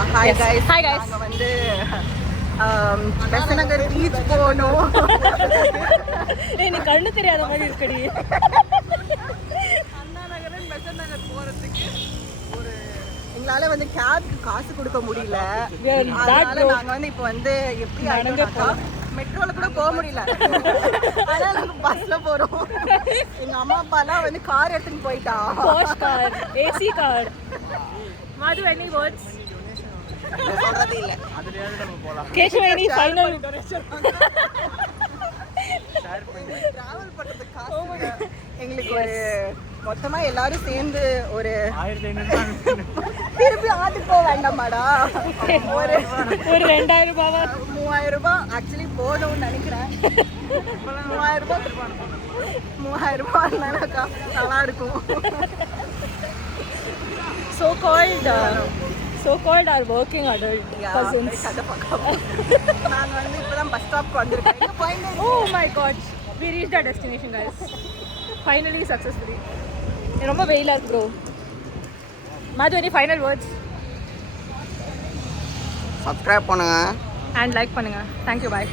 Hi guys. Hi guys. நாங்கள் வந்து Besant Nagar beach போகணும். எனக்கு கண்ணு தெரியாத மாதிரி இருக்கடி. அண்ணா நகர் பெசநகர் போகிறதுக்கு ஒரு எங்களால் வந்து கேப்க்கு காசு கொடுக்க முடியல. அதனால நாங்கள் வந்து இப்போ வந்து எப்படி ஆகிட்டோம்னாக்கா மெட்ரோவில் கூட போக முடியல. அதனால் நாங்கள் பஸ்ஸில் போகிறோம். எங்கள் அம்மா அப்பாலாம் வந்து கார் எடுத்துன்னு போயிட்டா. Porsche car, AC car. Madhu, any words? சொல்றது இல்லை. Keshav, any final? டிராவல் பண்ணுறதுக்கு காசு எங்களுக்கு ஒரு மொத்தமாக எல்லாரும் சேர்ந்து ஒரு 1500 திருப்பி ஆட்டு போக வேண்டாமாடா. ஒரு 2000 ரூபாவா? 3000 ரூபாய் ஆக்சுவலி போகணும்னு நினைக்கிறேன். 3000 ரூபாய் இருந்தாக்கா நல்லா இருக்கும். So called our working adult cousins. நாங்கள் வந்து இப்போதான் பஸ் ஸ்டாப்க்கு வந்திருக்கோம். Oh my god, we reached our destination guys. Finally successfully. ரொம்ப வெயிலா இருக்கு bro. Madhu, any final words? Subscribe பண்ணுங்க And like பண்ணுங்க. Thank you, bye.